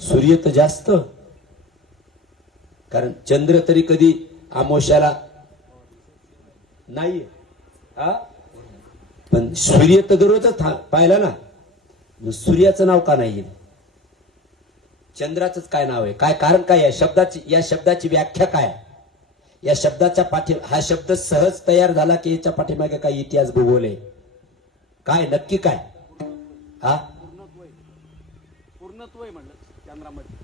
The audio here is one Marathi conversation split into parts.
सूर्य तर जास्त, कारण चंद्र तरी कधी आमोशाला नाही, हा, पण सूर्य तर दररोजच पाहिला ना, मग सूर्याचं नाव का नाही? चंद्राचंच काय नाव आहे? काय कारण काय? या शब्दाची व्याख्या काय? या शब्दाच्या हा शब्द सहज तयार झाला की याच्या पाठीमागे काय इतिहास भूगोल आहे? काय नक्की काय? हा, पूर्णत्व आहे म्हणलं चंद्रामध्ये.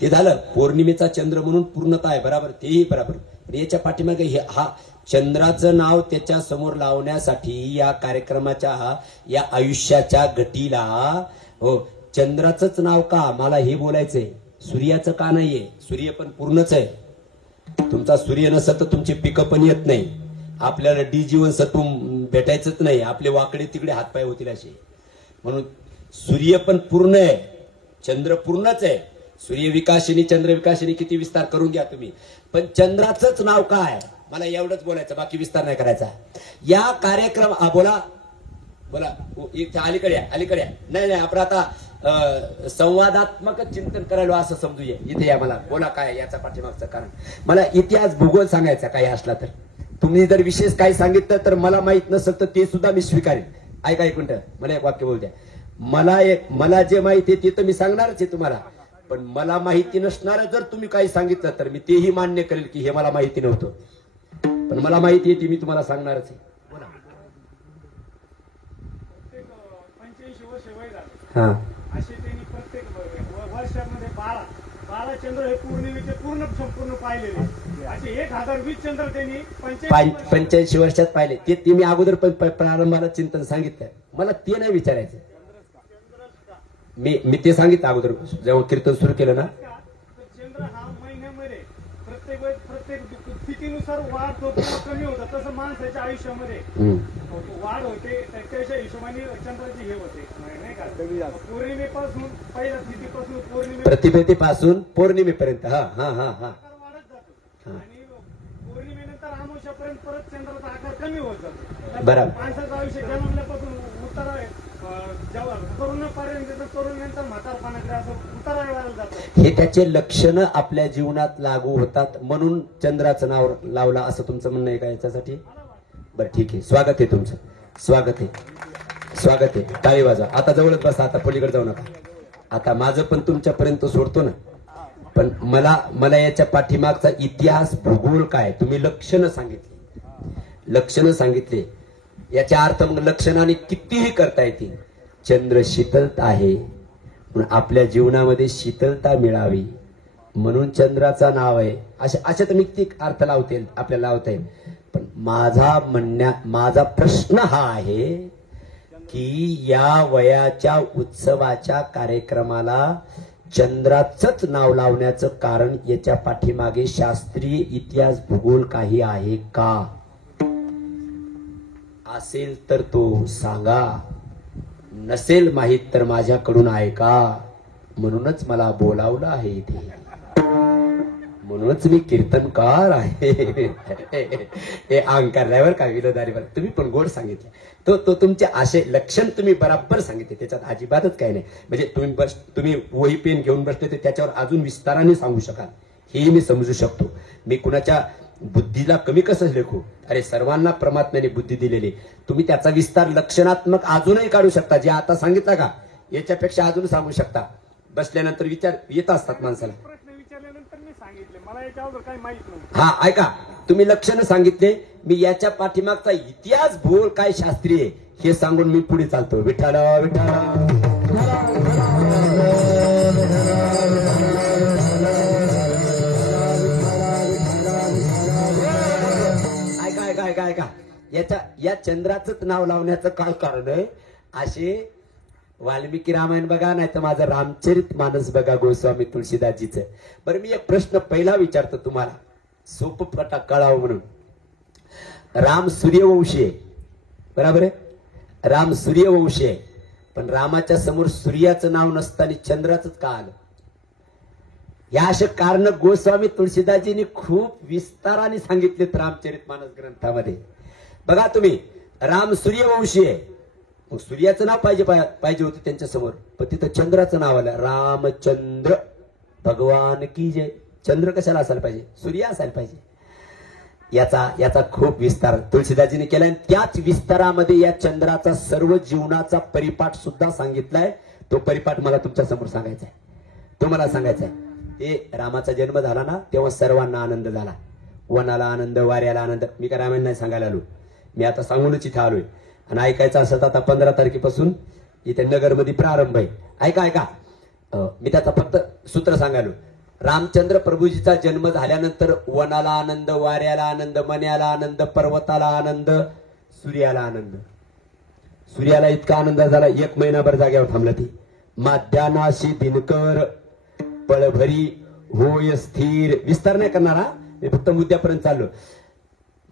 ते झालं पौर्णिमेचा चंद्र म्हणून पूर्णता आहे, बराबर, तेही बराबर. याच्या पाठीमागे हा चंद्राचं नाव त्याच्या समोर लावण्यासाठी या कार्यक्रमाच्या या आयुष्याच्या घटीला हो चंद्राचंच नाव का मला हे बोलायचंय, सूर्याचं का नाहीये? सूर्य पण पूर्णच आहे. तुमचा सूर्य नसत तर तुमची पिकं पण येत नाही, आपल्याला डी जीवनसत्व भेटायचंच नाही, आपले वाकडे तिकडे हातपाय होतील असे. म्हणून सूर्य पण पूर्ण आहे, चंद्र पूर्णच आहे. सूर्य विकासिनी चंद्र विकासिनी किती विस्तार करून घ्या तुम्ही, पण चंद्राचंच नाव काय मला एवढंच बोलायचं, बाकी विस्तार नाही करायचा. या कार्यक्रम बोला बोला इथे अलीकडे नाही आपण आता संवादात्मक चिंतन करायला असं समजूया. इथे या, मला बोला काय याचा पाठीमागचं कारण. मला इतिहास भूगोल सांगायचा काही असला तर, तुम्ही जर विशेष काही सांगितलं तर मला माहित नसेल तर ते सुद्धा मी स्वीकारेन. ऐका एक मिनिट, मला एक वाक्य बोल द्या. मला जे माहिती आहे ते तर मी सांगणारच आहे तुम्हाला, पण मला माहिती नसणार जर तुम्ही काही सांगितलं तर मी तेही मान्य करेल की हे मला माहिती नव्हतं, पण मला माहिती आहे ती मी तुम्हाला सांगणारच आहे. बोला. 85 वर्ष वय झाले, हा, असे त्यांनी प्रत्येक वर्षामध्ये 12 चंद्र हे पौर्णिमेचे संपूर्ण पाहिलेले. असे 1020 चंद्र त्यांनी 85 वर्षात पाहिले. ते मी अगोदर पण प्रारंभाला चिंतन सांगितलं, मला ते नाही विचारायचं. मी ते सांगितलं अगोदर जेव्हा कीर्तन सुरू केलं ना. चंद्र हा महिन्यामध्ये प्रत्येक स्थितीनुसार वाढतो किंवा कमी होतं, तसं माणसाच्या आयुष्यामध्ये वाढ होते. त्याच्या हिशोबाने चंद्राची हे होते नाही का, पौर्णिमेपासून पहिल्या स्थितीपासून प्रतिभेतीपासून पौर्णिमेपर्यंत हा हा हा हा वाढत जातो, आणि पौर्णिमेनंतर अमावस्यापर्यंत परत चंद्राचा आकार कमी होत जातो. बरोबर. माणसाचं आयुष्य जन्मल्यापासून उतारा तरुणांचा म्हातारपणाकडे असं उतारा व्हायला जातं. हे त्याचे लक्षणं आपल्या जीवनात लागू होतात, म्हणून चंद्राचं नाव लावला असं तुमचं म्हणणं आहे का याच्यासाठी? बरं ठीक आहे, स्वागत आहे तुमचं, स्वागत आहे. टाळी वाजवा. आता जवळच बसा, आता पलीकडे जाऊ नका. आता माझं पण तुमच्यापर्यंत सोडतो ना, पण मला याच्या पाठीमागचा इतिहास भूगोल काय तुम्ही लक्षणं सांगितले, याचा अर्थ मग लक्षणाने कितीही करता येतील. चंद्र शीतलता आहे, म्हणून आपल्या जीवनामध्ये शीतलता मिळावी म्हणून चंद्राचा नाव आहे. अशा तर किती अर्थ आपल्याला लावता येईल. पण माझा प्रश्न हा आहे की या वयाच्या उत्सवाच्या कार्यक्रमाला चंद्राचंच नाव लावण्याचं कारण याच्या पाठीमागे शास्त्रीय इतिहास भूगोल काही आहे का? असेल तर तो सांगा, नसेल माहित तर माझ्याकडून ऐका. म्हणूनच मला बोलावलं आहे इथे, म्हणूनच मी कीर्तनकार आहे. हे अहंकार ड्रायव्हर का विलोदारीवर तुम्ही पण गोड सांगितले. तो तुमचे असे लक्षण तुम्ही बराबर सांगितले, त्याच्यात अजिबातच काही नाही. म्हणजे तुम्ही वही पेन घेऊन बसले तर त्याच्यावर अजून विस्ताराने सांगू शकाल, हेही मी समजू शकतो. मी कुणाच्या बुद्धीला कमी कसं लेखू? अरे सर्वांना परमात्म्याने बुद्धी दिलेली, तुम्ही त्याचा विस्तार लक्षणात्मक अजूनही काढू शकता. जे आता सांगितलं का याच्यापेक्षा अजून सांगू शकता. बसल्यानंतर विचार येत असतात माणसाला. प्रश्न विचारल्यानंतर मी सांगितले, मला याच्यावर काही माहित नव्हतं. हा ऐका, तुम्ही लक्षणं सांगितले, मी याच्या पाठीमागचा इतिहास भूगोल काय शास्त्रीय हे सांगून मी पुढे चालतो. विठ्ठल विठ्ठल. ऐका या चंद्राचंच नाव लावण्याचं काय कारण आहे? असे वाल्मिकी रामायण बघा, नाही तर माझं रामचरित मानस बघा गोस्वामी तुळशीदासजीचं. बरं मी एक प्रश्न पहिला विचारतो तुम्हाला, सोपं कळावं म्हणून. राम सूर्यवंशी आहे, बरोबर आहे? राम सूर्यवंशी आहे, पण रामाच्या समोर सूर्याचं नाव नसताना चंद्राचंच का आलं? या अशा कारण गोस्वामी तुळशीदासजींनी खूप विस्ताराने सांगितलेत रामचरित मानस ग्रंथामध्ये. बघा तुम्ही, राम सूर्यवंशी आहे मग सूर्याचं नाव पाहिजे होतं त्यांच्या समोर, पण तिथं चंद्राचं नाव आलं, रामचंद्र भगवान की जय. चंद्र कशाला असायला पाहिजे? सूर्य असायला पाहिजे. याचा खूप विस्तार तुळशीदासजीने केलाय. त्याच विस्तारामध्ये या चंद्राचा सर्व जीवनाचा परिपाठ सुद्धा सांगितलाय. तो परिपाठ मला तुमच्या समोर सांगायचा आहे, तो मला सांगायचा आहे. ते रामाचा जन्म झाला ना, तेव्हा सर्वांना आनंद झाला. वनाला आनंद, वाऱ्याला आनंद. मी काय रामायण नाही सांगायला आलो, मी आता सांगूनच इथे आलोय. आणि ऐकायचं असं तर आता 15 तारखेपासून इथे नगरमध्ये प्रारंभ आहे. ऐका मी त्याचा फक्त सूत्र सांगायलो. रामचंद्र प्रभूजीचा जन्म झाल्यानंतर वनाला आनंद, वाऱ्याला आनंद, मन्याला आनंद, पर्वताला आनंद, सूर्याला आनंद. सूर्याला इतका आनंद झाला, 1 महिनाभर जाग्यावर थांबला. ती माध्यानाशी दिनकर पळभरी होय स्थिर. विस्तार नाही करणार हा, मी फक्त मुद्द्यापर्यंत चाललो.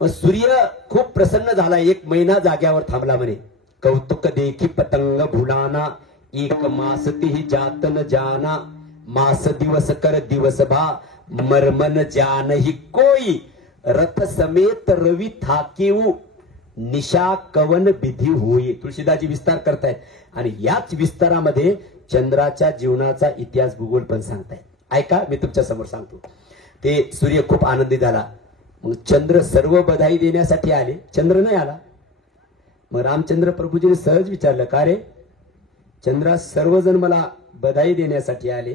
मग सूर्य खूप प्रसन्न झाला, 1 महिना जाग्यावर थांबला. म्हणे कौतुक देखी पतंग भुलाना, 1 मास तेही जात न जाना, मास दिवस कर दिवस भा, मर्मन जान ही कोई, रथ समेत रवी थाकेऊ, निशा कवन विधी होई. तुळशीदासजी विस्तार करतायत आणि याच विस्तारामध्ये चंद्राच्या जीवनाचा इतिहास भूगोल पण सांगतायत. ऐका, मी तुमच्या समोर सांगतो. ते सूर्य खूप आनंदी झाला. मग चंद्र सर्व बधाई देण्यासाठी आले, चंद्र नाही आला. मग रामचंद्र प्रभूजीने सहज विचारलं, का रे चंद्रा, सर्वजण मला बधाई देण्यासाठी आले,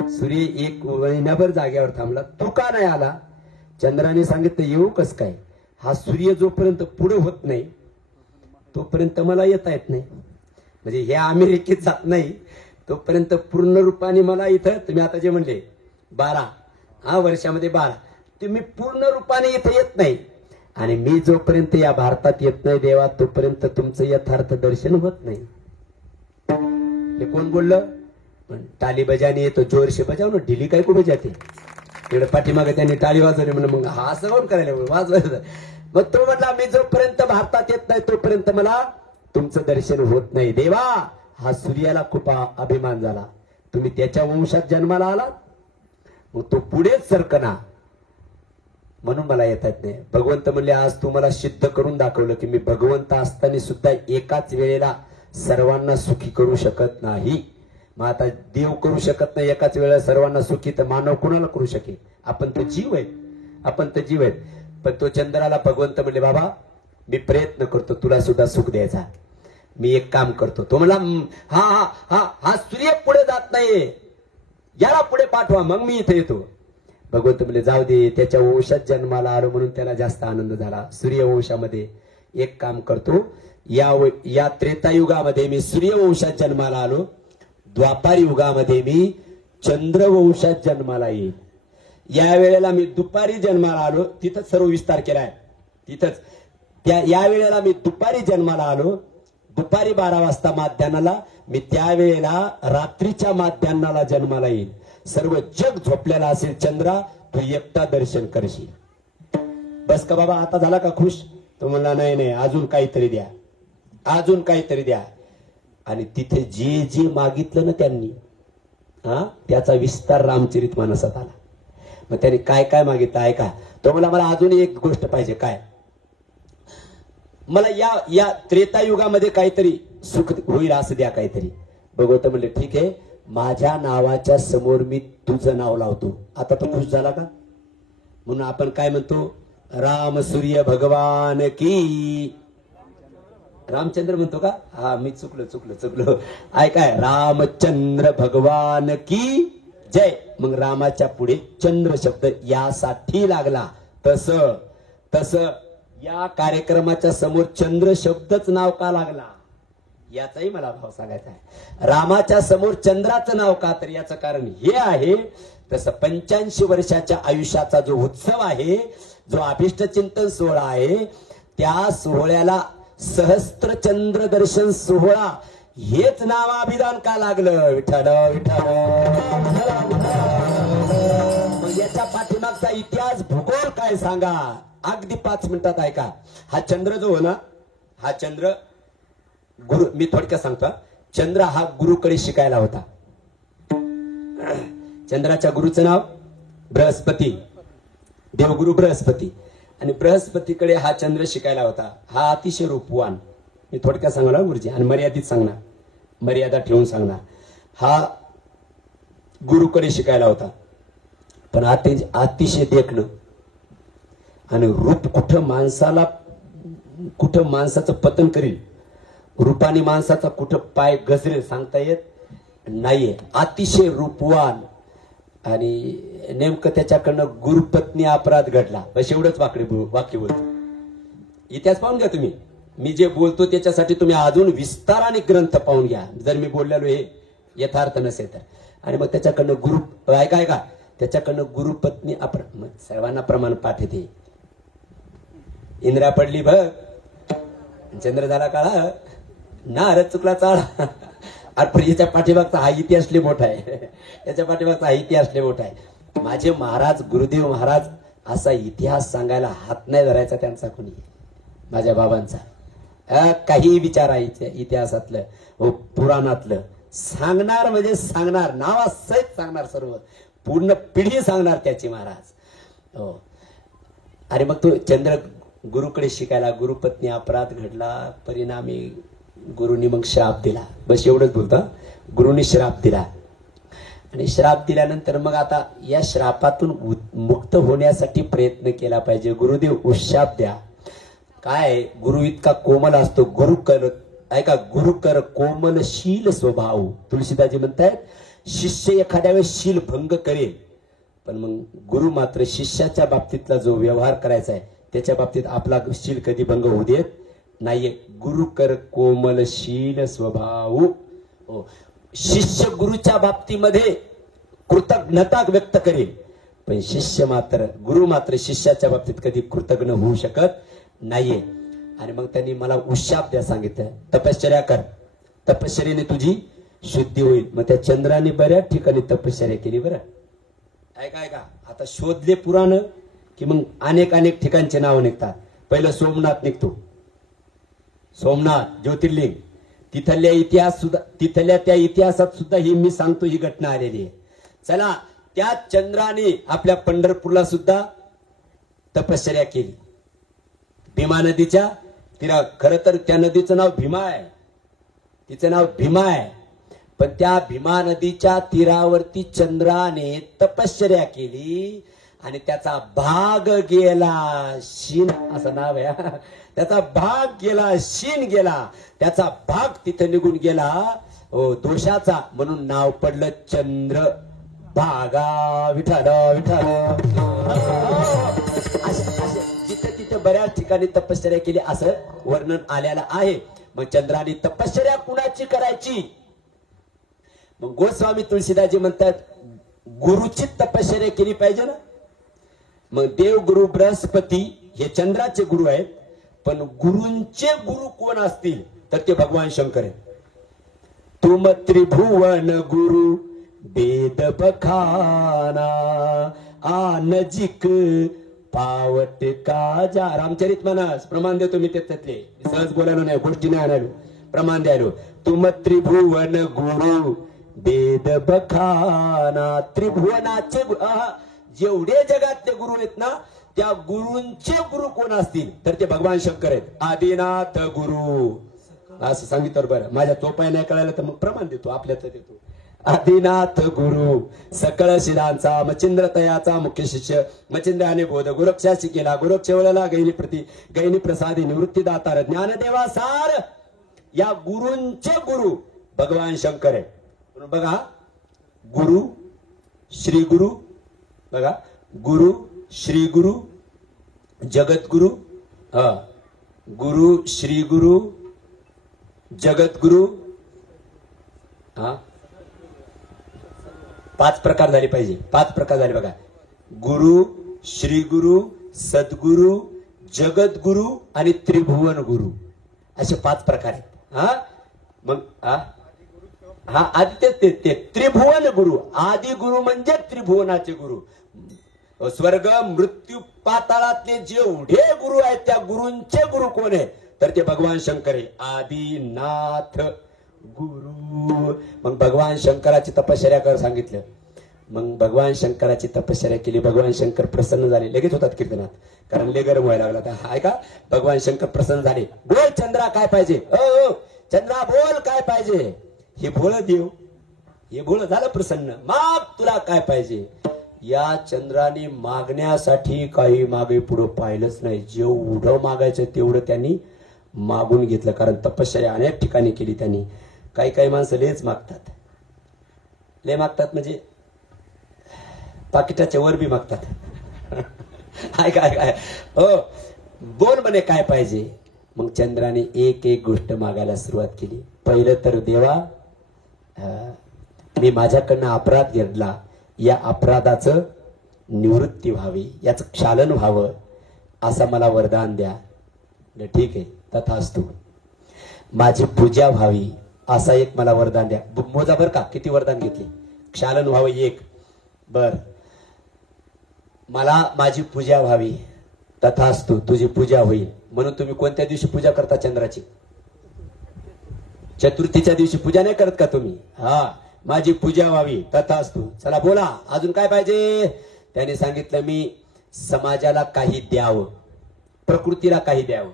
सूर्य 1 महिनाभर जाग्यावर थांबला, तू का नाही आला? चंद्राने सांगितलं, येऊ कस काय, हा सूर्य जोपर्यंत पुढे होत नाही तोपर्यंत मला येता येत नाही. म्हणजे हे अमेरिकेत जात नाही तोपर्यंत पूर्ण रूपाने मला इथं, तुम्ही आता जे म्हणले 12 वर्षामध्ये 12, तुम्ही पूर्ण रूपाने इथं येत नाही. आणि मी जोपर्यंत या भारतात येत नाही देवा, तोपर्यंत तुमचं यथार्थ दर्शन होत नाही. हे कोण बोललं? टाली बजाने येतो, जोरशे बजाव ना, ढिली काय कुठे जाते. तिकडे पाठीमागे त्यांनी टाळी वाजवली म्हणून मग हा असं कोण करायला वाजवायचं. मग तो म्हटला, मी जोपर्यंत भारतात येत नाही तोपर्यंत मला तुमचं दर्शन होत नाही. देवा, हा सूर्याला खूप अभिमान झाला, तुम्ही त्याच्या वंशात जन्माला आलात, मग तो पुढेच सरकना, म्हणून मला येता येत नाही. भगवंत म्हणले, आज तुम्हाला सिद्ध करून दाखवलं की मी भगवंत असताना सुद्धा एकाच वेळेला सर्वांना सुखी करू शकत नाही. मग आता देव करू शकत नाही एकाच वेळेला सर्वांना सुखी, तर मानव कुणाला करू शकेल? आपण तर जीव आहेत. पण तो चंद्राला भगवंत म्हणले, बाबा मी प्रयत्न करतो तुला सुद्धा सुख द्यायचा, मी एक काम करतो. तो म्हणला, हा सूर्य पुढे जात नाही, याला पुढे पाठवा, मग मी इथे येतो. भगवंत म्हणले, जाऊ दे, त्याच्या वंशात जन्माला आलो म्हणून त्याला जास्त आनंद झाला. सूर्यवंशामध्ये एक काम करतो, या त्रेतायुगामध्ये मी सूर्यवंशात जन्माला आलो, द्वापार युगामध्ये मी चंद्रवंशात जन्माला येईल. या वेळेला मी दुपारी जन्माला आलो, तिथंच सर्व विस्तार केलाय. तिथंच या वेळेला मी दुपारी जन्माला आलो, दुपारी 12 वाजता माध्यान्हाला, मी त्यावेळेला रात्रीच्या माध्यान्हाला जन्माला येईल. सर्व जग झोपलेला असेल, चंद्रा तू एकटा दर्शन करशील. बस का बाबा, आता झाला का खुश? तो म्हणला, नाही, अजून काहीतरी द्या. आणि तिथे जे मागितलं ना त्यांनी, त्याचा विस्तार रामचरित मानसात आला. मग त्यांनी काय मागितलं ऐका. तो मला अजून एक गोष्ट पाहिजे. काय? मला या त्रेतायुगामध्ये काहीतरी सुख होईल असं द्या काहीतरी. भगवंत म्हणले, ठीक आहे, माझ्या नावाच्या समोर मी तुझं नाव लावतो. आता तो खुश झाला का? म्हणून आपण काय म्हणतो, राम सूर्य भगवान की. रामचंद्र म्हणतो का? हा, मी चुकलो. ऐकाय, रामचंद्र भगवान की जय. मग रामाच्या पुढे चंद्र शब्द यासाठी लागला. तस या कार्यक्रमाच्या समोर चंद्र शब्दच नाव का लागला याचाही मला भाव सांगायचा आहे. रामाच्या समोर चंद्राचं नाव का, तर याचं कारण हे आहे, तसं 85 वर्षाच्या आयुष्याचा जो उत्सव आहे, जो अभिष्ट चिंतन सोहळा आहे, त्या सोहळ्याला सहस्त्र चंद्र दर्शन सोहळा हेच नावाभिधान का लागलं? विठ्ठल. याच्या पाठीमागचा इतिहास भूगोल काय सांगा, अगदी 5 मिनिटात ऐका. हा चंद्र जो हो ना, हा चंद्र गुरु, मी थोडक्यात सांगतो. चंद्र हा गुरुकडे शिकायला होता. चंद्राच्या गुरुचं नाव बृहस्पती, देवगुरु बृहस्पती. आणि बृहस्पतीकडे हा चंद्र शिकायला होता. हा अतिशय रूपवान, मी थोडक्यात सांगणार गुरुजी, आणि मर्यादित सांगणार, मर्यादा ठेवून सांगणार. हा गुरुकडे शिकायला होता, पण अतिशय देखणं आणि रूप कुठं माणसाचं पतन करील, रूपाने माणसाचा कुठं पाय घसरेल सांगता येत नाहीये. अतिशय रूपवान, आणि नेमकं त्याच्याकडनं गुरुपत्नी अपराध घडला, बस एवढंच वाक्य बोलतो. इतिहास पाहून घ्या तुम्ही, मी जे बोलतो त्याच्यासाठी तुम्ही अजून विस्ताराने ग्रंथ पाहून घ्या, जर मी बोललेलो हे यथार्थ नसेल तर. आणि मग त्याच्याकडनं ऐका त्याच्याकडनं गुरुपत्नी अपराध, मग सर्वांना प्रमाण पाठ येते. इंद्रा पडली बघ, चंद्र झाला काळा, नारद चुकला चाळा. अरे याच्या पाठीमागचा हा इतिहास लय मोठा आहे, याच्या पाठीमागचा हा इतिहास लय मोठा आहे. माझे महाराज गुरुदेव महाराज असा इतिहास सांगायला हात नाही धरायचा त्यांचा कोणी, माझ्या बाबांचा. काही विचारायचं इतिहासातलं हो पुराणातलं सांगणार म्हणजे सांगणार, नावासहित सांगणार, सर्व पूर्ण पिढी सांगणार त्याची महाराज. हो. अरे मग तो चंद्र गुरुकडे शिकायला, गुरुपत्नी अपराध घडला, परिणामी गुरुनी मग श्राप दिला. बस एवढंच बोलतो, गुरुनी श्राप दिला. आणि श्राप दिल्यानंतर मग आता या श्रापातून मुक्त होण्यासाठी प्रयत्न केला पाहिजे. गुरुदेव उशाप द्या. काय गुरु इतका कोमल असतो, गुरु कर कोमलशील स्वभाव. तुलसीदासजी म्हणतायत शिष्य एखाद्या वेळेस शील भंग करेल, पण मग गुरु मात्र शिष्याच्या बाबतीतला जो व्यवहार करायचा आहे त्याच्या बाबतीत आपला शील कधी भंग होऊ देत नाहीये. गुरु कर कोमलशील स्वभाव. शिष्य गुरुच्या बाबतीमध्ये कृतज्ञता व्यक्त करेल, पण गुरु मात्र शिष्याच्या बाबतीत कधी कृतज्ञ होऊ शकत नाहीये. आणि मग त्यांनी मला उशाप द्या सांगितलं, तपश्चर्या कर, तपश्चर्याने तुझी शुद्धी होईल. मग त्या चंद्राने बऱ्याच ठिकाणी तपश्चर्या केली. बरं ऐका आता शोधले पुराण की मग अनेक ठिकाणचे नाव निघतात. पहिलं सोमनाथ निघतो, सोमनाथ ज्योतिर्लिंग. तिथल्या त्या इतिहासात सुद्धा ही मी सांगतो ही घटना आलेली आहे. चला, त्या चंद्राने आपल्या पंढरपूरला सुद्धा तपश्चर्या केली. भीमा नदीच्या तिला, खरं तर त्या नदीचं नाव भीमा आहे, तिचं नाव भीमा आहे, पण त्या भीमा नदीच्या तीरावरती चंद्राने तपश्चर्या केली आणि त्याचा भाग गेला शीन, असं नाव आहे. त्याचा भाग गेला, शीन गेला, त्याचा भाग तिथे निघून गेला दोषाचा, म्हणून नाव पडलं चंद्र भागा. विठाल जिथे तिथे बऱ्याच ठिकाणी तपश्चर्या केली असं वर्णन आलेलं आहे. मग चंद्राने तपश्चर्या कुणाची करायची? मग गोस्वामी तुलसीदासजी म्हणतात गुरुची तपश्चर्या केली पाहिजे ना. मग देव गुरु बृहस्पती हे चंद्राचे गुरु आहेत, पण गुरूंचे गुरु कोण असतील तर ते भगवान शंकर आहेत. तुम त्रिभुवन गुरु वेद बखाना नजीक पावट का जा. रामचरित मानस प्रमाण देतो मी त्यातले, सहज बोलायलो नाही, गोष्टी नाही आणायलो, प्रमाण द्यायलो. तुम त्रिभुवन गुरु वेद बखाना. त्रिभुवनाचे जेवढे जगातले गुरु आहेत ना, त्या गुरूंचे गुरु कोण असतील तर ते भगवान शंकर आहेत. आदिनाथ गुरु असं सांगितलं. बरं माझ्या चोपाय नाही कळायला तर मग प्रमाण देतो, आपल्याच देतो. आदिनाथ गुरु सकळ शिरांचा मचिंद्र तयाचा मुख्य शिष्य. मचिंद्राने बोध गोरक्षाशी केला, गोरक्षेवळला गैनी प्रसादी निवृत्ती दातार ज्ञानदेवा सार. या गुरूंचे गुरु भगवान शंकर आहे. बघा गुरु श्री गुरु, बघा गुरु श्री गुरु जगद्गुरु, गुरु श्री गुरु जगद्गुरु. पाच प्रकार झाले पाहिजे, पाच प्रकार झाले बघा. गुरु श्री गुरु सद्गुरु जगद्गुरु आणि त्रिभुवन गुरु, असे पाच प्रकार आहेत. मग आधी ते त्रिभुवन गुरु. आदी गुरु म्हणजे त्रिभुवनाचे गुरु. स्वर्ग मृत्यू पाताळातले जेवढे गुरु आहेत त्या गुरूंचे गुरु कोण आहे तर ते भगवान शंकर आहे. आदिनाथ गुरु. मग भगवान शंकराची तपश्चर्या कर सांगितलं. मग भगवान शंकराची तपश्चर्या केली. भगवान शंकर प्रसन्न झाले. लगेच होतात कीर्तनात, कारण लय गरम व्हायला लागला. तर ऐका, भगवान शंकर प्रसन्न झाले. बोल चंद्रा काय पाहिजे, ओ चंद्रा बोल काय पाहिजे. हे भोळ देव, हे भोळ झालं प्रसन्न. माग तुला काय पाहिजे. या चंद्राने मागण्यासाठी काही मागे पुढं पाहिलंच नाही. जेवढं मागायचं तेवढं त्यांनी मागून घेतलं, कारण तपश्चर्या अनेक ठिकाणी केली त्यांनी. काही काही माणसं लेच मागतात, ले मागतात म्हणजे पाकिटाच्या वर बी मागतात. काय काय काय हो, बोल म्हणे काय पाहिजे. मग चंद्राने एक एक गोष्ट मागायला सुरुवात केली. पहिलं तर देवा, मी माझ्याकडनं अपराध घडला, या अपराधाचं निवृत्ती व्हावी, याचं क्षालन व्हावं, असं मला वरदान द्या. ठीक आहे, तथास्तु. माझी पूजा व्हावी, असा एक मला वरदान द्या. मोजा बर का, किती वरदान घेतली. क्षालन व्हावं एक, बर. मला माझी पूजा व्हावी, तथास्तु, तुझी पूजा होईल. म्हणून तुम्ही कोणत्या दिवशी पूजा करता चंद्राची? चतुर्थीच्या दिवशी पूजा नाही करत का तुम्ही? हा, माझी पूजा व्हावी, तथास्तु. चला बोला, अजून काय पाहिजे. त्याने सांगितलं, मी समाजाला काही द्यावं, प्रकृतीला काही द्यावं.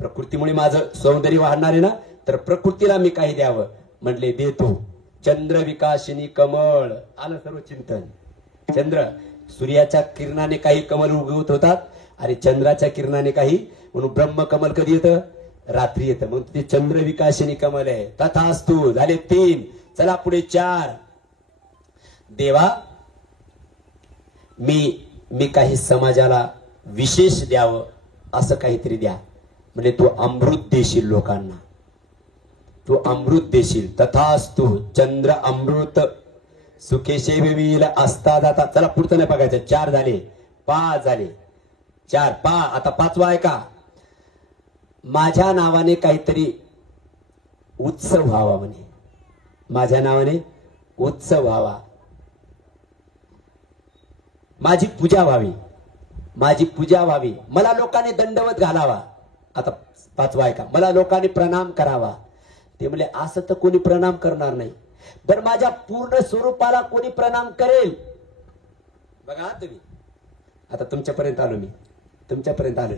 प्रकृतीमुळे माझं सौंदर्य वाढणार आहे ना, तर प्रकृतीला मी काही द्यावं. म्हटले देतो. चंद्र विकासिनी कमळ, आलं सर्व चिंतन. चंद्र, सूर्याच्या किरणाने काही कमल उगवत होतात, आणि चंद्राच्या किरणाने काही, म्हणून ब्रह्म कमल कधी येतं? रात्री येतं. मग ते चंद्र विकासिनी कमल आहे. तथास्तु. झाले 3. चला पुढे 4. देवा, मी काही समाजाला विशेष द्यावं, असं काहीतरी द्या. म्हणजे तू अमृत देशील लोकांना, तू अमृत देशील. तथास्तु. चंद्र अमृत सुखे सेविल असता जाता. चला पुढचं नाही बघायचं. 4 झाले, 5 झाले, 4 5. आता 5वा आहे का, माझ्या नावाने काहीतरी उत्सव व्हावा. म्हणे माझ्या नावाने उत्सव व्हावा, माझी पूजा व्हावी, माझी पूजा व्हावी. मला लोकांनी दंडवत घालावा. आता 5वा आहे का, मला लोकांनी प्रणाम करावा. ते म्हणले असं तर कोणी प्रणाम करणार नाही. बरं, माझ्या पूर्ण स्वरूपाला कोणी प्रणाम करेल. बघा तुम्ही, आता तुमच्यापर्यंत आलो, मी तुमच्यापर्यंत आलो.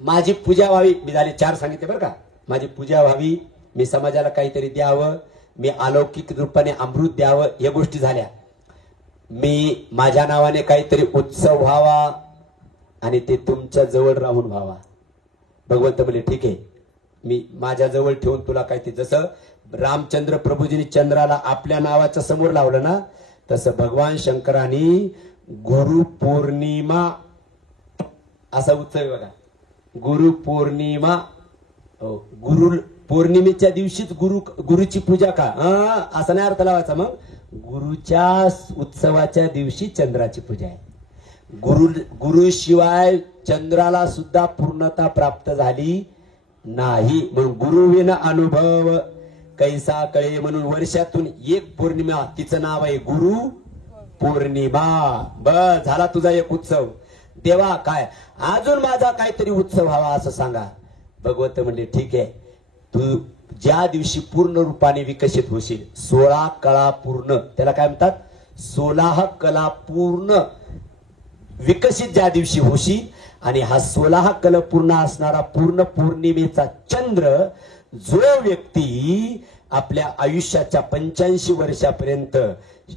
माझी पूजा व्हावी, मी झाले 4 सांगितले बरं का. माझी पूजा व्हावी, मी समाजाला काहीतरी द्यावं, मी अलौकिक रूपाने अमृत द्यावं, या गोष्टी झाल्या. मी माझ्या नावाने काहीतरी उत्सव व्हावा, आणि ते तुमच्या जवळ राहून व्हावा. भगवंत बोले ठीक आहे, मी माझ्या जवळ ठेवून तुला काहीतरी, जसं रामचंद्र प्रभूजींनी चंद्राला आपल्या नावाच्या समोर लावलं ना, तसं भगवान शंकरांनी गुरु पौर्णिमा असा उत्सव आहे बघा. गुरु पौर्णिमा, गुरु पौर्णिमेच्या दिवशीच गुरुची पूजा का, असा नाही अर्थ लावायचा. मग गुरुच्या उत्सवाच्या दिवशी चंद्राची पूजा आहे. गुरु शिवाय चंद्राला सुद्धा पूर्णता प्राप्त झाली नाही. म्हणून गुरुविन अनुभव कैसा कळे. म्हणून वर्षातून एक पौर्णिमा, तिचं नाव आहे गुरु पौर्णिमा. बस झाला तुझा एक उत्सव. देवा, काय अजून माझा काहीतरी उत्सव व्हावा असं सांगा. भगवंत म्हणले ठीक आहे, तू ज्या दिवशी पूर्ण रूपाने विकसित होशील, 16 कला पूर्ण, त्याला काय म्हणतात, 16 कला पूर्ण विकसित ज्या दिवशी होशील, आणि हा 16 कला पूर्ण असणारा पूर्ण पौर्णिमेचा चंद्र जो व्यक्ती आपल्या आयुष्याच्या 85 वर्षापर्यंत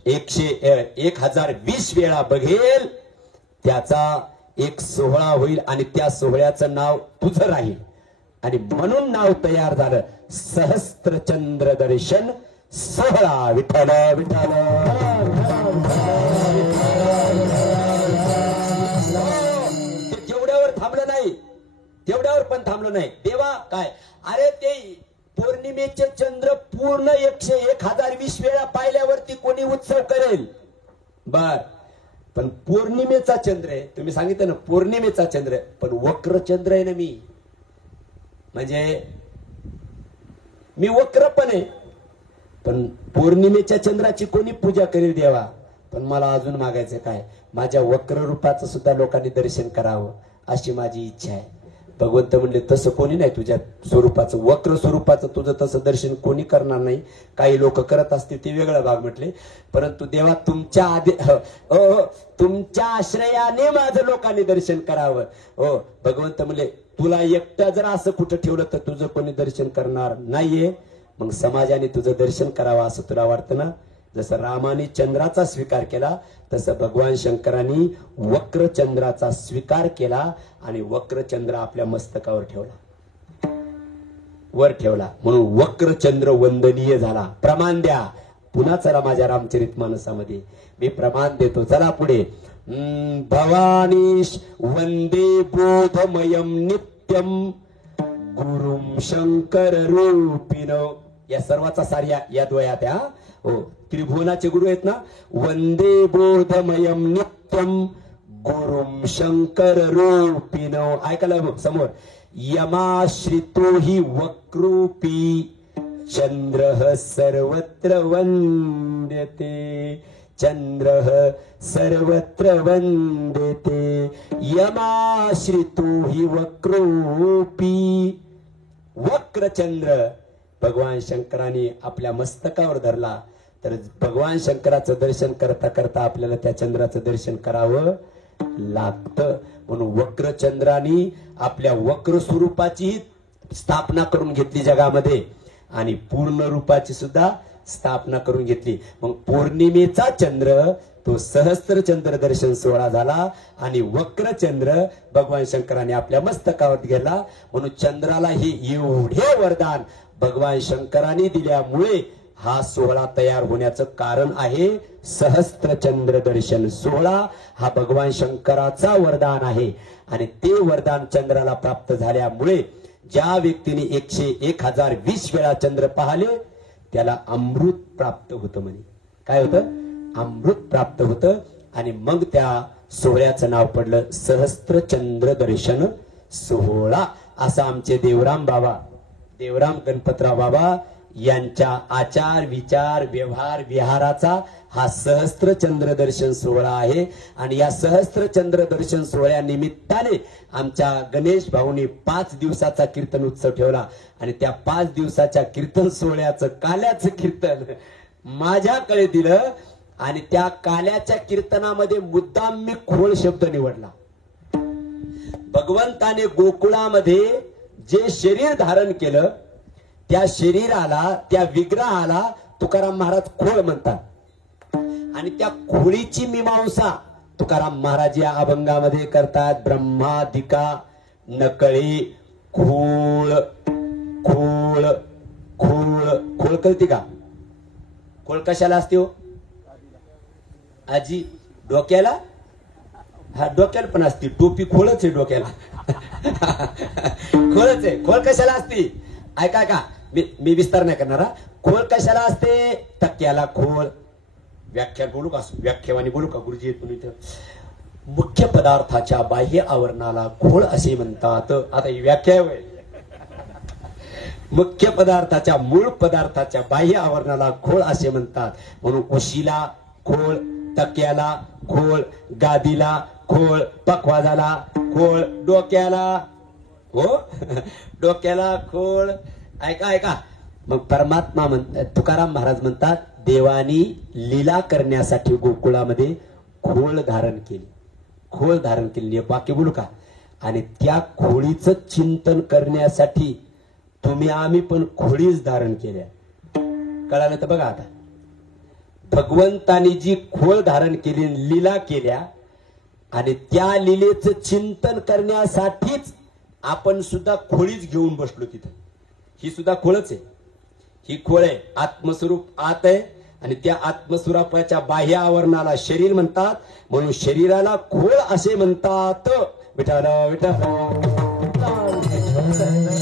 1020 वेळा बघेल, त्याचा एक सोहळा होईल, आणि त्या सोहळ्याचं नाव तुझं राहील. आणि म्हणून नाव तयार झालं सहस्त्रचंद्र दर्शन सोहळा. विठ्ठल विठ्ठल. जेवढ्यावर थांबलं नाही, तेवढ्यावर पण थांबलं नाही. देवा, काय अरे ते पौर्णिमेचे चंद्र पूर्ण 1020 वेळा पाहिल्यावरती कोणी उत्सव करेल. बर, पण पौर्णिमेचा चंद्र आहे, तुम्ही सांगितलं ना पौर्णिमेचा चंद्र, पण वक्र चंद्र आहे ना मी, म्हणजे मी वक्र पण आहे, पण पौर्णिमेच्या चंद्राची कोणी पूजा करेल देवा. पण मला अजून मागायचं काय, माझ्या वक्र रूपाचं सुद्धा लोकांनी दर्शन करावं, अशी माझी इच्छा आहे. भगवंत म्हणले तसं कोणी नाही तुझ्या स्वरूपाचं, वक्र स्वरूपाचं तुझं तसं दर्शन कोणी करणार नाही. काही लोक करत असतील ते वेगळा भाग म्हटले, परंतु देवा तुमच्या तुमच्या आश्रयाने माझं लोकांनी दर्शन करावं. हो, भगवंत म्हणले तुला एकटा जर असं कुठं ठेवलं तर तुझं कोणी दर्शन करणार नाहीये. मग समाजाने तुझं दर्शन करावं असं तुला वाटतं ना. जसं रामाने चंद्राचा स्वीकार केला तसं भगवान शंकरांनी वक्र चंद्राचा स्वीकार केला आणि वक्र चंद्र आपल्या मस्तकावर ठेवला, वर ठेवला. म्हणून वक्र चंद्र वंदनीय झाला. प्रमाण द्या. पुन्हा चला माझ्या रामचरित मानसामध्ये मी प्रमाण देतो. चला पुढे. भवानीश वंदे बोधमयम नित्यम गुरुम शंकर रूपिनो. या सर्वाचा सार या द्वयात या. हो, त्रिभुवनाचे गुरु आहेत ना. वंदे बोधमयम नित्यम गुरुम शंकर रूपिनो. ऐकायला समोर. यमाश्रितो हि वक्रूपी चंद्र सर्वत्र वंद्यते. चंद्र सर्वत्र वंद्यते. यमाश्रितो हि वक्रूपी. वक्रचंद्र भगवान शंकराने आपल्या मस्तकावर धरला तर भगवान शंकराचं दर्शन करता करता आपल्याला त्या चंद्राचं दर्शन करावं लागतं. म्हणून वक्रचंद्राने आपल्या वक्र स्वरूपाची स्थापना करून घेतली जगामध्ये आणि पूर्ण रूपाची सुद्धा स्थापना करून घेतली. मग पौर्णिमेचा चंद्र तो सहस्त्र चंद्र दर्शन सोहळा झाला आणि वक्रचंद्र भगवान शंकराने आपल्या मस्तकावर गेला. म्हणून चंद्राला हे एवढे वरदान भगवान शंकराने दिल्यामुळे हा सोहळा तयार होण्याचं कारण आहे. सहस्त्र चंद्र दर्शन सोहळा हा भगवान शंकराचा वरदान आहे आणि ते वरदान चंद्राला प्राप्त झाल्यामुळे ज्या व्यक्तीने 1020 वेळा चंद्र पाहिले त्याला अमृत प्राप्त होतं. म्हणे काय होतं? अमृत प्राप्त होतं. आणि मग त्या सोहळ्याचं नाव पडलं सहस्त्र चंद्र दर्शन सोहळा. असं आमचे देवराम बाबा, देवराम गणपतराव बाबा यांच्या आचार विचार व्यवहार विहाराचा हा सहस्त्र चंद्र दर्शन सोहळा आहे. आणि या सहस्त्र चंद्र दर्शन सोहळ्या निमित्ताने आमच्या गणेश भाऊनी 5 दिवसाचा कीर्तन उत्सव ठेवला आणि त्या 5 दिवसाच्या कीर्तन सोहळ्याचं काल्याचं कीर्तन माझ्याकडे दिलं आणि त्या काल्याच्या कीर्तनामध्ये मुद्दाम मी खोल शब्द निवडला. भगवंताने गोकुळामध्ये जे शरीर धारण केलं त्या शरीराला, त्या विग्रहाला तुकाराम महाराज खोळ म्हणतात आणि त्या खोळीची मीमांसा तुकाराम महाराज या अभंगामध्ये करतात. ब्रह्मादिका नकळे खोळ खोळ खोळ. खोळ कळते का? खोळ कशाला असते हो आजी? डोक्याला. हा, डोक्याला पण असते. टोपी खोळच आहे डोक्याला. खोळच आहे. खोळ कशाला असते? ऐका का, मी विस्तार नाही करणार. खोळ कशाला असते? तक्क्याला खोळ. व्याख्या बोलू का? व्याख्यावानी बोलू का गुरुजी? इथं मुख्य पदार्थाच्या बाह्य आवरणाला खोळ असे म्हणतात. आता ही व्याख्या आहे. मुख्य पदार्थाच्या, मूळ पदार्थाच्या बाह्य आवरणाला खोळ असे म्हणतात. म्हणून उशीला खोळ, तक्याला खोळ, गादीला खोळ, पखवाजाला खोळ, डोक्याला हो डोक्याला खोळ. ऐका ऐका. मग परमात्मा तुकाराम महाराज म्हणतात देवानी लीला करण्यासाठी गोकुळामध्ये खोळ धारण केली. खोळ धारण केली. एक वाक्य बोलू का? आणि त्या खोळीचं चिंतन करण्यासाठी तुम्ही आम्ही पण खोळीच धारण केल्या. कळालं तर बघा. आता भगवंतानी जी खोळ धारण केली, लीला केल्या आणि त्या लीलेचं चिंतन करण्यासाठीच आपण सुद्धा खोळीच घेऊन बसलो तिथं. ही सुद्धा खोळच आहे. ही खोळ आहे. आत्मस्वरूप आत आहे आणि त्या आत्मस्वरूपाच्या बाह्य आवरणाला शरीर म्हणतात. म्हणून शरीराला खोळ असे म्हणतात. विठाल विठाल.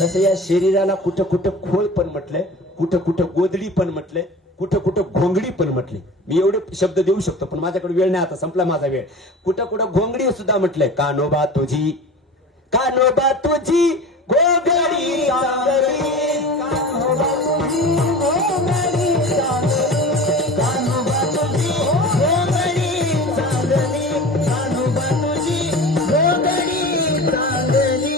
तसं या शरीराला कुठं कुठं खोळ पण म्हटलंय, कुठं कुठं गोदडी पण म्हटलंय, कुठं कुठं घोंगडी पण म्हटली. मी एवढे शब्द देऊ शकतो पण माझ्याकडे वेळ नाही. आता संपला माझा वेळ. कुठं कुठं घोंगडी सुद्धा म्हटलंय. कानोबा तुझी, कानोबा तुझी घोंगडी चांगली, कानोबा तुझी घोंगडी चांगली, कानोबा तुझी घोंगडी चांगली, कानोबा तुझी घोंगडी चांगली.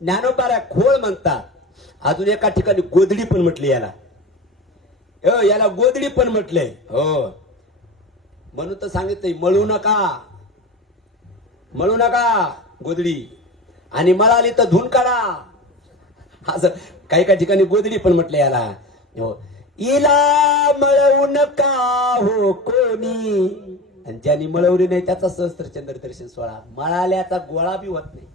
ज्ञानोबाला खोळ म्हणतात. अजून एका ठिकाणी गोदडी पण म्हटली याला. याला गोदडी पण म्हटलंय. हो, म्हणून तर सांगितलंय मळू नका, मळू नका गोदडी, आणि मळाली तर धुवून काढा. असं काही काही ठिकाणी गोदडी पण म्हटलं याला. हो, इला मळवू नका हो कोणी, आणि ज्यांनी मळवली नाही त्याचा सहस्त्रचंद्र दर्शन सोहळा. मळाल्याचा गोळा बी होत नाही.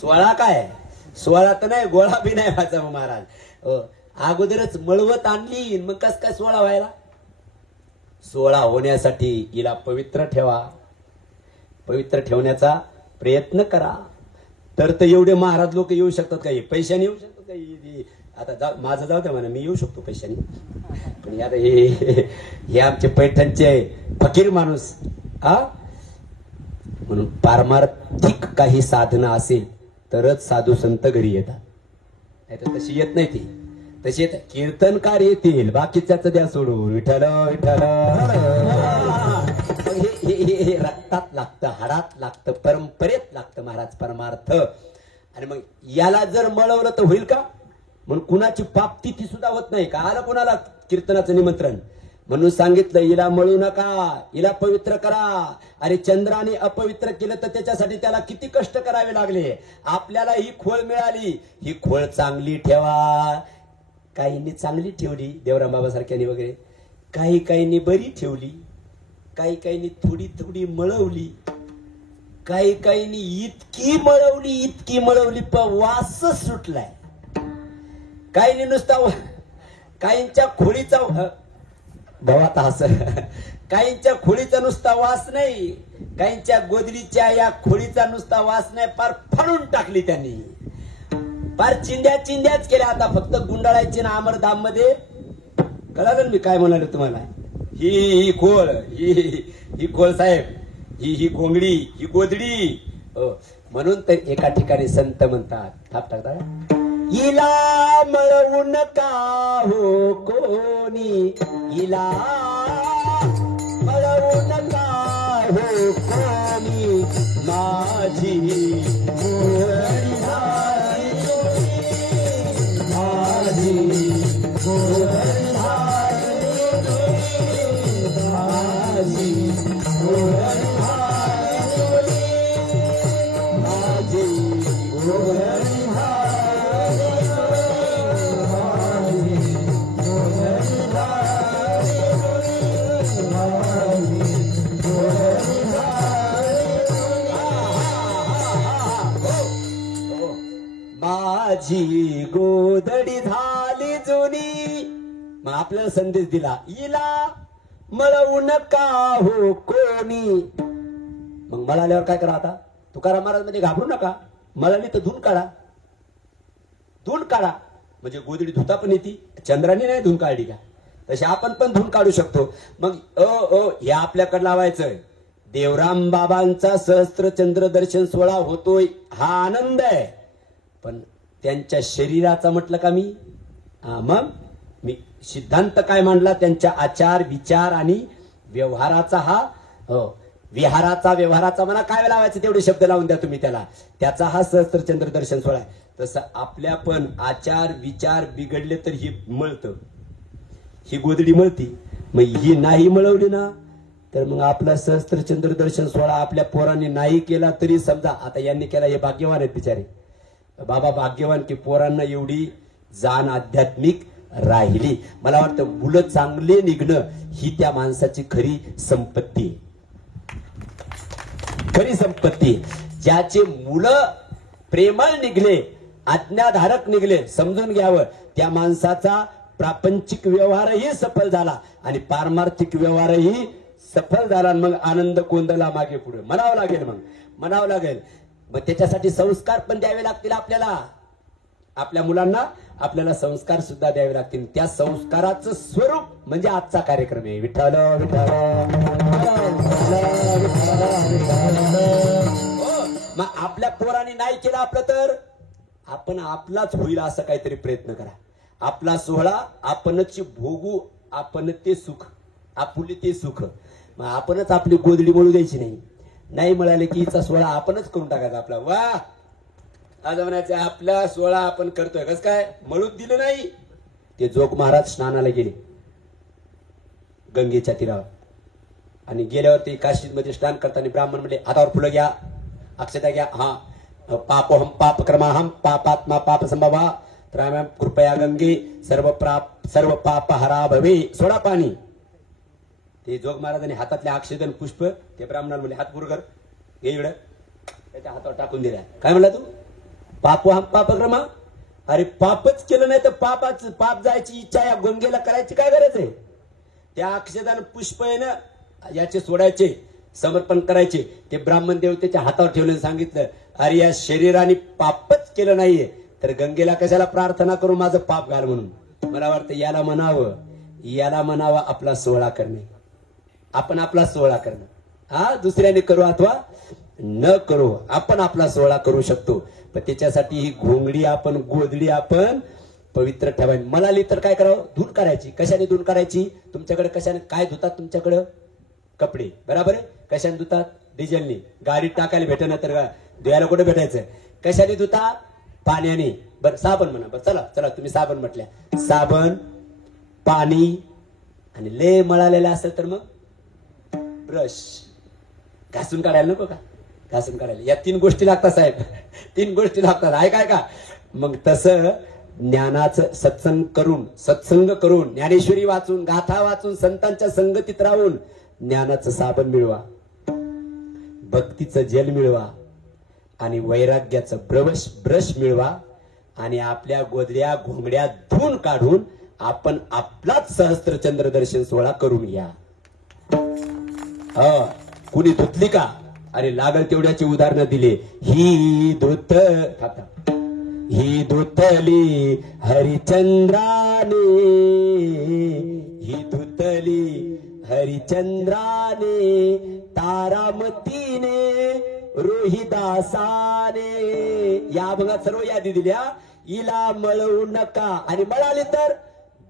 सोहळा काय, सोहळा तर नाही, गोळा बी नाही व्हायचा महाराज. अगोदरच मळवत आणली, मग कस काय सोहळा व्हायला. सोहळा होण्यासाठी हिला पवित्र ठेवा, पवित्र ठेवण्याचा प्रयत्न करा. तर एवढे महाराज लोक येऊ शकतात काही, पैशाने येऊ शकतात काही. आता माझं जाऊ द्या म्हणा, मी येऊ शकतो पैशाने, पण आता हे आमचे पैठणचे फकीर माणूस. म्हणून पारमार्थिक काही साधना असेल तरच साधू संत घरी येतात, नाही तर तशी येत नाही ती. तशी येत कीर्तनकार येतील, बाकीच्याच द्या सोडून. विठ्ठल विठ्ठल हे रक्तात लागतं, हाडात लागतं, परंपरेत लागतं महाराज परमार्थ. आणि मग याला जर मळवलं तर होईल का. म्हणून कुणाची पाप्ती ती सुद्धा होत नाही का. आलं कुणाला कीर्तनाचं निमंत्रण, म्हणून सांगितलं हिला मळू नका, हिला पवित्र करा. अरे चंद्राने अपवित्र केलं तर त्याच्यासाठी त्याला किती कष्ट करावे लागले. आपल्याला ही खोळ मिळाली, ही खोळ चांगली ठेवा. काहींनी चांगली ठेवली देवराम बाबा सारख्यानी वगैरे, काही काहींनी बरी ठेवली, काही काहींनी थोडी थोडी मळवली, काही काहींनी इतकी मळवली पण वासच सुटलाय. काहींनी नुसता, काहींच्या खोळीचा भावात हस, काहींच्या खोळीचा नुसता वास नाही, काहींच्या गोदडीच्या या खोळीचा नुसता वास नाही, पार फाडून टाकली त्यांनी, पार चिंध्याच केल्या. आता फक्त गुंडाळायची ना अमरधाम मध्ये. कळलं मी काय म्हणाले तुम्हाला. ही खोळ, ही खोळ साहेब, ही कोंगडी, ही गोदडी. म्हणून तर एका ठिकाणी संत म्हणतात, थाप टाकतात, हिला मळवू नका हो कोणी, हिला मळवू नका हो कोणी, माझी गोदडी झाली जोडी, माझी गोदडी झाली जोडी, माझी गोदडी झाली जोडी, माझी गोदडी. माझी गोदडी झाली जुनी. मग आपल्याला संदेश दिला, हिला मळवू नका हो कोणी. मग मळाल्यावर काय करा आता. तुकाराम महाराज म्हणजे घाबरू नका, मळाली तर धुवून काढा, धुवून काढा. म्हणजे गोदडी धुता पण येते, चंद्राने नाही धुवून काढली का, तशी आपण पण धुवून काढू शकतो. मग हे आपल्याकडे लावायचंय. देवराम बाबांचा सहस्त्रचंद्र दर्शन सोहळा होतोय, हा आनंद आहे. पण त्यांच्या शरीराचा म्हटलं का मी, मग मी सिद्धांत काय मांडला, त्यांच्या आचार विचार आणि व्यवहाराचा हा, व्यवहाराचा म्हणा काय लावायचं तेवढे शब्द लावून द्या तुम्ही त्याला, त्याचा हा सहस्त्रचंद्र दर्शन सोहळा आहे. तसं आपल्या पण आचार विचार बिघडले तर ही मळतं, ही गोदडी मळती. मग ही नाही मळवली ना तर मग आपला सहस्त्रचंद्र दर्शन सोहळा आपल्या पोरांनी नाही केला तरी समजा. आता यांनी केला, हे भाग्यवान आहेत बिचारे बाबा, भाग्यवान की पोरांना एवढी जाण आध्यात्मिक राहिली. मला वाटतं मुलं चांगले निघणं ही त्या माणसाची खरी संपत्ती, खरी संपत्ती. ज्याचे मुलं प्रेमळ निघले, आज्ञाधारक निघले, समजून घ्यावं त्या माणसाचा प्रापंचिक व्यवहारही सफल झाला आणि पारमार्थिक व्यवहारही सफल झाला. मग आनंद कोंदला मागे पुढे म्हणावं लागेल, मग म्हणावं लागेल. मग त्याच्यासाठी संस्कार पण द्यावे लागतील आपल्याला, आपल्या मुलांना आपल्याला संस्कार सुद्धा द्यावे लागतील. त्या संस्काराचं स्वरूप म्हणजे आजचा कार्यक्रम आहे. विठ्ठल विठ्ठल. मग आपल्या पोरांनी नाही केलं आपलं तर आपण आपलाच होईल असं काहीतरी प्रयत्न करा. आपला सोहळा आपणच भोगू, आपण ते सुख, आपुले ते सुख. मग आपणच आपली गोदडी मळू द्यायची नाही. नाही मिळाले की हिचा सोहळा आपणच करून टाकायचा आपला. वा आज म्हणायचं आपला सोहळा आपण करतोय कस काय मळूत दिलं नाही. ते जोग महाराज स्नानाला गेले गंगेच्या तीरावर आणि गेल्यावर ते काशीमध्ये स्नान करताना ब्राह्मण म्हणले हातावर फुलं घ्या अक्षता घ्या. हा पापोहम पाप क्रमाहम पापात्मा पाप संभवा त्राम्याम कृपया गंगे सर्व पाप हरा भवे. सोडा पाणी. ते जोग महाराजांनी हातातले अक्षदन पुष्प ते ब्राह्मणाला म्हणले हात पुरकर घे इकडं त्याच्या हातावर टाकून दिल्या. काय म्हणला तू पापोहम पाप क्रमा. अरे पापच केलं नाही तर पाप जायची इच्छा या गंगेला करायची काय गरज आहे. त्या अक्षदान पुष्प आहे ना याचे सोडायचे समर्पण करायचे. ते ब्राह्मण देवतेच्या हातावर ठेवले सांगितलं अरे या शरीराने पापच केलं नाहीये तर गंगेला कशाला प्रार्थना करू माझं पाप घाल म्हणून. मला वाटतं याला म्हणावं आपला सोहळा करणे. आपण आपला सोहळा करणं. हा दुसऱ्याने करू अथवा न करू आपण आपला सोहळा करू शकतो. पण त्याच्यासाठी ही घोंगडी आपण गोधडी आपण पवित्र ठेवायची. मलाली तर काय करावं धुवून काढायची. कशाने धुवून काढायची. तुमच्याकडे कशाने काय धुतात तुमच्याकडे कपडे बरोबर आहे. कशाने धुतात डिझेलने. गाडीत टाकायला भेटणं तर धुवायला कुठे भेटायचं. कशाने धुता पाण्याने. बरं साबण म्हणा. बरं चला तुम्ही साबण म्हटल्या. साबण पाणी आणि लय मळालेलं असेल तर मग ब्रश घासून काढायला नको का. घासून काढायला या 3 गोष्टी लागतात साहेब. 3 गोष्टी लागतात ऐकाय का. मग तसं ज्ञानाचं सत्संग करून ज्ञानेश्वरी वाचून गाथा वाचून संतांच्या संगतीत राहून ज्ञानाचं साबण मिळवा भक्तीचं जल मिळवा आणि वैराग्याचं ब्रश मिळवा आणि आपल्या गोधड्या घोंगड्या धुवून काढून आपण आपलाच सहस्त्रचंद्र दर्शन सोहळा करून घ्या. कुणी धुतली का. अरे लागल तेवढ्याची उदाहरणं दिले. ही धुतली हरिचंद्राने. ही धुतली हरिचंद्राने तारामतीने रोहिदासाने. या अभंगात सर्व यादी दिल्या. हिला मळवू नका आणि मळाली तर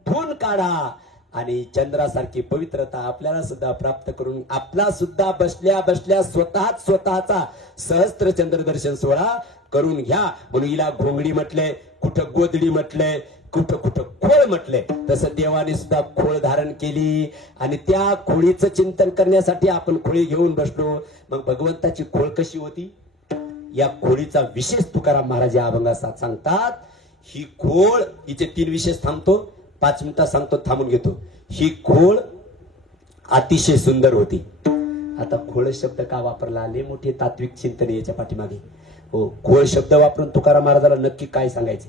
धुवून काढा आणि चंद्रासारखी पवित्रता आपल्याला सुद्धा प्राप्त करून आपला सुद्धा बसल्या स्वतःचा सहस्त्र चंद्र दर्शन सोहळा करून घ्या. म्हणून हिला घोंगडी म्हटलंय कुठं गोधडी म्हटलंय कुठं खोळ म्हटलंय. तसं देवाने सुद्धा खोळ धारण केली आणि त्या खोळीचं चिंतन करण्यासाठी आपण खोळी घेऊन बसलो. मग भगवंताची खोळ कशी होती या खोळीचा विशेष तुकाराम महाराज या अभंगात सांगतात. ही खोळ हिचे 3 विशेष थांबतो 5 मिनिटात सांगतो थांबून घेतो. ही खोळ अतिशय सुंदर होती. आता खोळ शब्द का वापरला लय मोठे तात्विक चिंतन याच्या पाठीमागे. हो खोळ शब्द वापरून तुकाराम महाराजाला नक्की काय सांगायचे.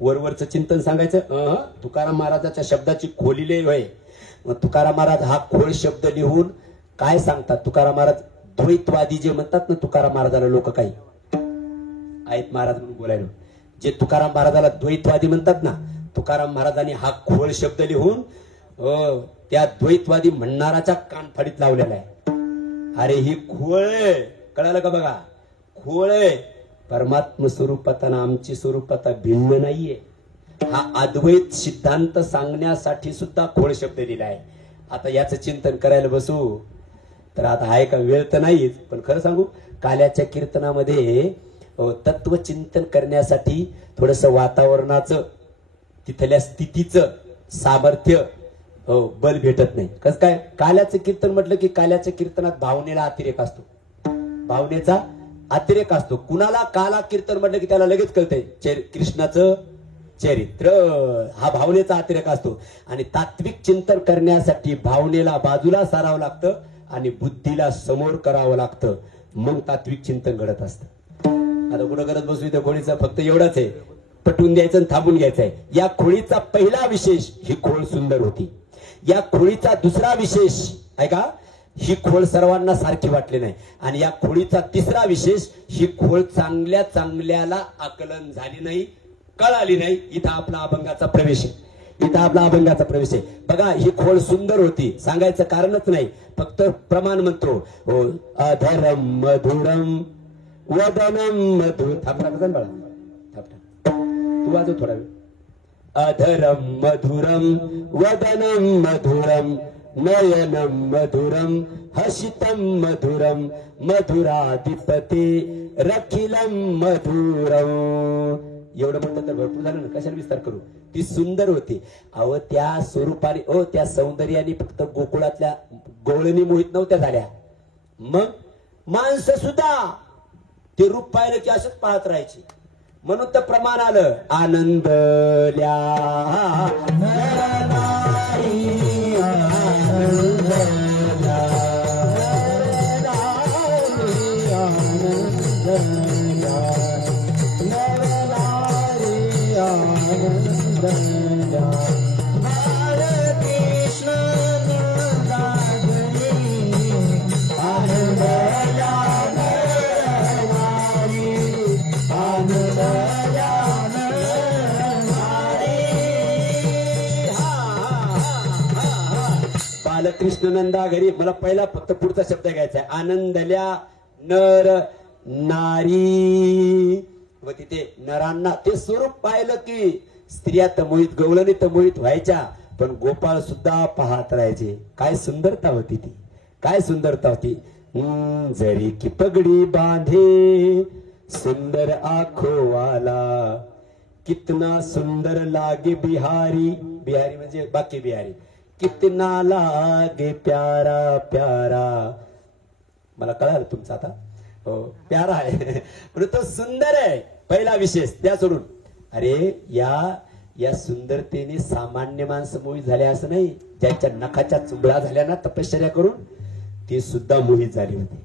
वरवरचं चिंतन सांगायचं. तुकाराम महाराजाच्या शब्दाची खोलीले होय. मग तुकाराम महाराज हा खोळ शब्द लिहून काय सांगतात. तुकाराम महाराज द्वैतवादी जे म्हणतात ना तुकाराम महाराजाला लोक काही आहेत महाराज म्हणून बोलायला जे तुकाराम महाराजाला द्वैतवादी म्हणतात ना तुकाराम महाराजांनी हा खोळ शब्द लिहून त्या द्वैतवादी म्हणणाराच्या कानफाडीत लावलेला आहे. अरे ही खोळ कळालं का बघा. खोळ परमात्म स्वरूपातना आमची स्वरूपाता भिन्न नाहीये. हा अद्वैत सिद्धांत सांगण्यासाठी सुद्धा खोळ शब्द लिहिला आहे. आता याचं चिंतन करायला बसू तर आता आहे का वेळ तर नाहीच. पण खरं सांगू काल्याच्या कीर्तनामध्ये तत्वचिंतन करण्यासाठी थोडस वातावरणाचं तिथल्या स्थितीचं सामर्थ्य बल भेटत नाही. कसं काय काल्याचं कीर्तन म्हटलं की काल्याच्या कीर्तनात भावनेला अतिरेक असतो. भावनेचा अतिरेक असतो. कुणाला काला कीर्तन म्हटलं की त्याला लगेच कळतंय कृष्णाचं चरित्र. हा भावनेचा अतिरेक असतो आणि तात्विक चिंतन करण्यासाठी भावनेला बाजूला सारावं लागतं आणि बुद्धीला समोर करावं लागतं. मग तात्विक चिंतन घडत असतं. आता कुठं करत बसू त्या खोळीचा फक्त एवढाच आहे पटवून द्यायचं आणि थांबून घ्यायचं आहे. या खोळीचा पहिला विशेष ही खोळ सुंदर होती. या खोळीचा दुसरा विशेष ऐका ही खोळ सर्वांना सारखी वाटली नाही. आणि या खोळीचा तिसरा विशेष ही खोळ चांगल्याला आकलन झाली नाही कळाली नाही. इथं आपला अभंगाचा प्रवेश आहे. बघा ही खोळ सुंदर होती सांगायचं कारणच नाही फक्त प्रमाण म्हणतो. अधरम मधुरम वदनम मधुर थांबा बाळा तू वाजव थोडा वेळ. अधरम मधुरम वदनम मधुरम नयनम मधुरम हसितम मधुरम मधुराधिपते रखिलम मधुरम. एवढं म्हटलं तर भरपूर झालं ना, कशाला विस्तार करू. ती सुंदर होती. अहो त्या स्वरूपाने त्या सौंदर्याने फक्त गोकुळातल्या गवळणी मोहित नव्हत्या झाल्या, मग माणसं सुद्धा ते रूप पाहिलं की असंच पाहत राहायची. म्हणून तर प्रमाण आलं आनंदल्या बालकृष्ण नंदा घरी. मला पहिला फक्त पुढचा शब्द घ्यायचा आहे. आनंदल्या नर नारी. व तिथे नरांना ते स्वरूप पाहिलं की स्त्रिया तर मोहित, गवळणी तर मोहित व्हायच्या, पण गोपाळ सुद्धा पाहत राहायचे. काय सुंदरता होती ती, काय सुंदरता होती. जरी की पगडी बांधे सुंदर आखो वाला, कितना सुंदर लागे बिहारी. बिहारी म्हणजे बाकी बिहारी. कितना लागे प्यारा प्यारा. मला कळालं तुमचं आता. हो प्यारा आहे पण तो सुंदर आहे. पहिला विशेष त्या सोडून. अरे या सुंदरतेने सामान्य माणसं मोहित झाले असं नाही. ज्यांच्या नखाच्या चुंबळा झाल्या ना तपश्चर्या करून, ते सुद्धा मोहित झाले होते.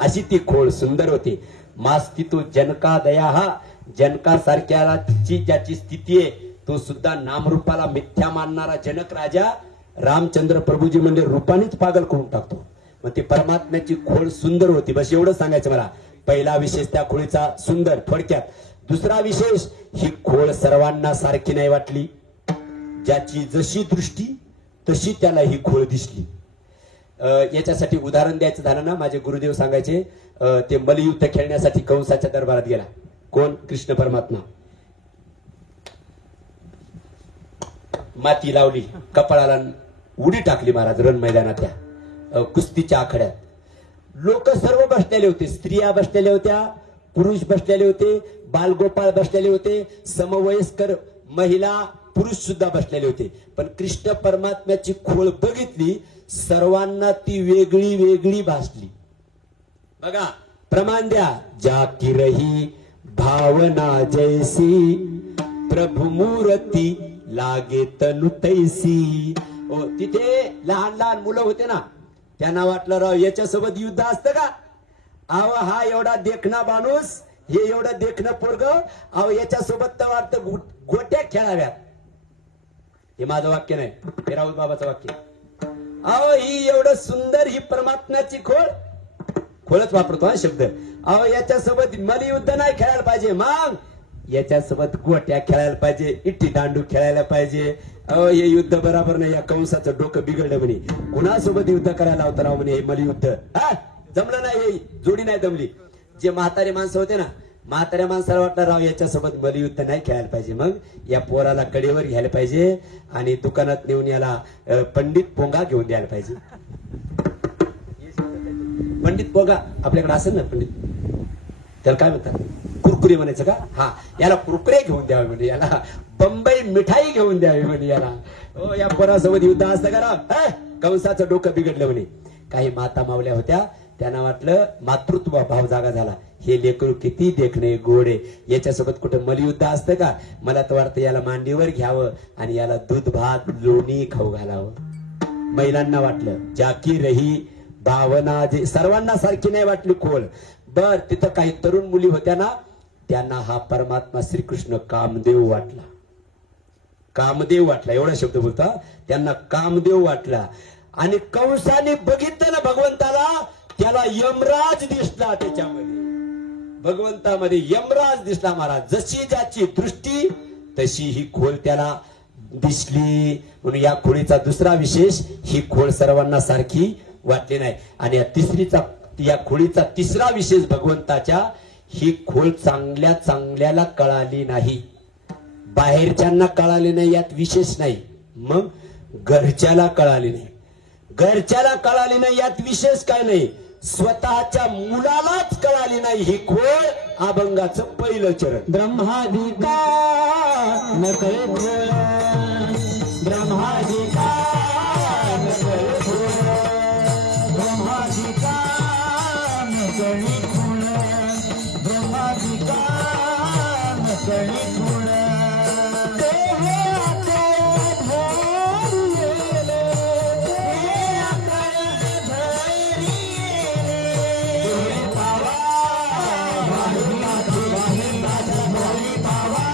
अशी ती खोळ सुंदर होती. मास्ती तो जनका दया. हा जनका सारख्याला ज्याची स्थिती आहे तो सुद्धा नामरूपाला मिथ्या मानणारा जनक राजा रामचंद्र प्रभूजी म्हणजे रूपानेच पागल करून टाकतो. मग ती परमात्म्याची खोड सुंदर होती. बस एवढं सांगायचं मला. पहिला विशेष त्या खोळीचा सुंदर थोडक्यात. दुसरा विशेष, ही खोळ सर्वांना सारखी नाही वाटली. ज्याची जशी दृष्टी तशी त्याला ही खोळ दिसली. याच्यासाठी उदाहरण द्यायचं झालं ना, माझे गुरुदेव सांगायचे, ते मल्लयुद्ध खेळण्यासाठी कंसाच्या दरबारात गेला. कोण? कृष्ण परमात्मा. माती लावली कपाळाला, उडी टाकली महाराज रण मैदानातल्या कुस्तीच्या आखाड्यात. लोक सर्व बसलेले होते. स्त्रिया बसलेल्या होत्या, पुरुष बसलेले होते, बालगोपाळ बसलेले होते, समवयस्कर महिला पुरुष सुद्धा बसलेले होते. पण कृष्ण परमात्म्याची खोळ बघितली, सर्वांना ती वेगळी वेगळी भासली. बघा प्रमाण द्या. जाकी रही भावना जैसी, प्रभु मूर्ती लागे तनु तैसी. तिथे लहान लहान मुलं होते ना, त्यांना वाटलं राव याच्यासोबत युद्ध असतं का. अहो हा एवढा देखणा माणूस, हे एवढं देखणं पोरग, अहो याच्यासोबत तर वाटतं गोट्या खेळाव्यात. हे माझं वाक्य नाही, हे राऊत बाबाचं वाक्य. अहो ही एवढं सुंदर ही परमात्म्याची खोळच वापरतो हा शब्द. अहो याच्यासोबत मल्लयुद्ध नाही खेळायला पाहिजे, मग याच्यासोबत गोट्या खेळायला पाहिजे, इट्टी दांडू खेळायला पाहिजे. अहो हे युद्ध बरोबर नाही. या कंसाचं डोकं बिघडलं म्हणे. कुणासोबत युद्ध करायला होतं राव म्हणे हे मल्लयुद्ध. हा जमलं नाही, हे जोडी नाही जमली. जे म्हातारे माणसं होते ना, म्हाताऱ्या माणसाला वाटलं राव याच्यासोबत मल्लयुद्ध नाही खेळायला पाहिजे, मग या पोराला कडेवर घ्यायला पाहिजे आणि दुकानात नेऊन याला पंडित पोंगा घेऊन द्यायला पाहिजे. पंडित पोंगा आपल्याकडे असेल ना पंडित, त्याला काय म्हणतात, कुरकुरे म्हणायचं का. हा याला कुरकुरे घेऊन द्यावे म्हणजे, याला बंबई मिठाई घेऊन द्यावी म्हणजे याला. हो या पोरासोबत युद्ध असतं का राव. कंसाचं डोकं बिघडलं म्हणे. काही माता मावल्या होत्या, त्यांना वाटलं मातृत्व भाव जागा झाला. हे लेकरू किती देखणे गोडे, याच्यासोबत कुठं मल्लयुद्ध असतं का. मला तर वाटतं याला मांडीवर घ्यावं आणि याला दूध भात लोणी खाऊ घालावं. महिलांना वाटलं. जाकी रही भावना जे सर्वांना सारखी नाही वाटली खोल. बर तिथं काही तरुण मुली होत्या ना, त्यांना हा परमात्मा श्रीकृष्ण कामदेव वाटला. कामदेव वाटला एवढा शब्द बोलता. त्यांना कामदेव वाटला. आणि कंसाने बघितलं ना भगवंताला, त्याला यमराज दिसला. त्याच्यामध्ये भगवंतामध्ये यमराज दिसला महाराज. जशी ज्याची दृष्टी तशी ही खोल त्याला दिसली. म्हणून या खोळीचा दुसरा विशेष, ही खोळ सर्वांना सारखी वाटली नाही. आणि या खोळीचा तिसरा विशेष भगवंताच्या, ही खोळ चांगल्या चांगल्याला कळाली नाही, बाहेरच्यांना कळाली नाही, यात विशेष नाही. मग घरच्याला कळाली नाही. घरच्याला कळाली नाही यात विशेष काय नाही. स्वतःच्या मुलालाच कळाली नाही ही खोड अभंगाचं पहिलं चरण. ब्रह्मादिका न कळे खोळ, ब्रह्मादिका न कळे खोळ, ब्रह्मादिका न कळे खोळ, ब्रह्मादिका न कळे खोळ. देहे आकळे धैर्य येले, देहे आकळे धैर्य येले. देहे पावा वाही गाठी, वाही गाठी, वाही पावा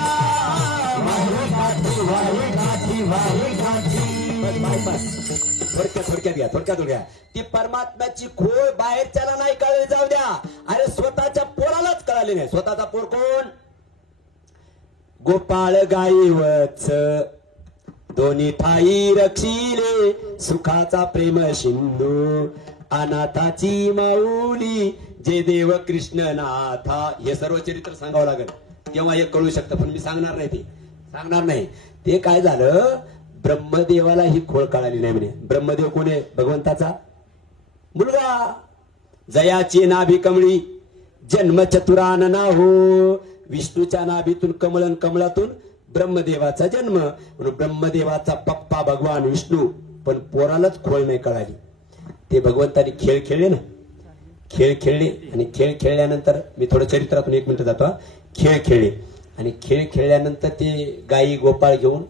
वाही गाठी, वाही गाठी, वाही गाठी. थोडक्यात घ्या. ती परमात्म्याची खोड बाहेरच्याला नाही कळली जाऊ द्या, अरे स्वतःच्या पोरालाच कळाली नाही. स्वतःचा पोर कोण? गोपाळ गाई वत्स दोन्ही ठाई रक्षिले, सुखाचा प्रेम सिंधू अनाथाची माऊली, जे देव कृष्ण नाथा. हे सर्व चरित्र सांगावं लागेल तेव्हा हे कळू शकतं, पण मी सांगणार नाही. ते काय झालं, ब्रह्मदेवाला ही खोड कळाली नाही म्हणे. ब्रह्मदेव कोण आहे? भगवंताचा मुलगा. जयाची नाभी कमळी जन्म चतुरान ना हो, विष्णूच्या नाभीतून कमळन, कमळातून ब्रह्मदेवाचा जन्म. म्हणून ब्रह्मदेवाचा पप्पा भगवान विष्णू, पण पोरालाच खोड नाही कळाली. ते भगवंताने खेळ खेळले ना, खेळ खेळले आणि खेळ खेळल्यानंतर मी थोडं चरित्रातून 1 मिनिट जातो. खेळ खेळले आणि खेळ खेळल्यानंतर ते गाई गोपाळ घेऊन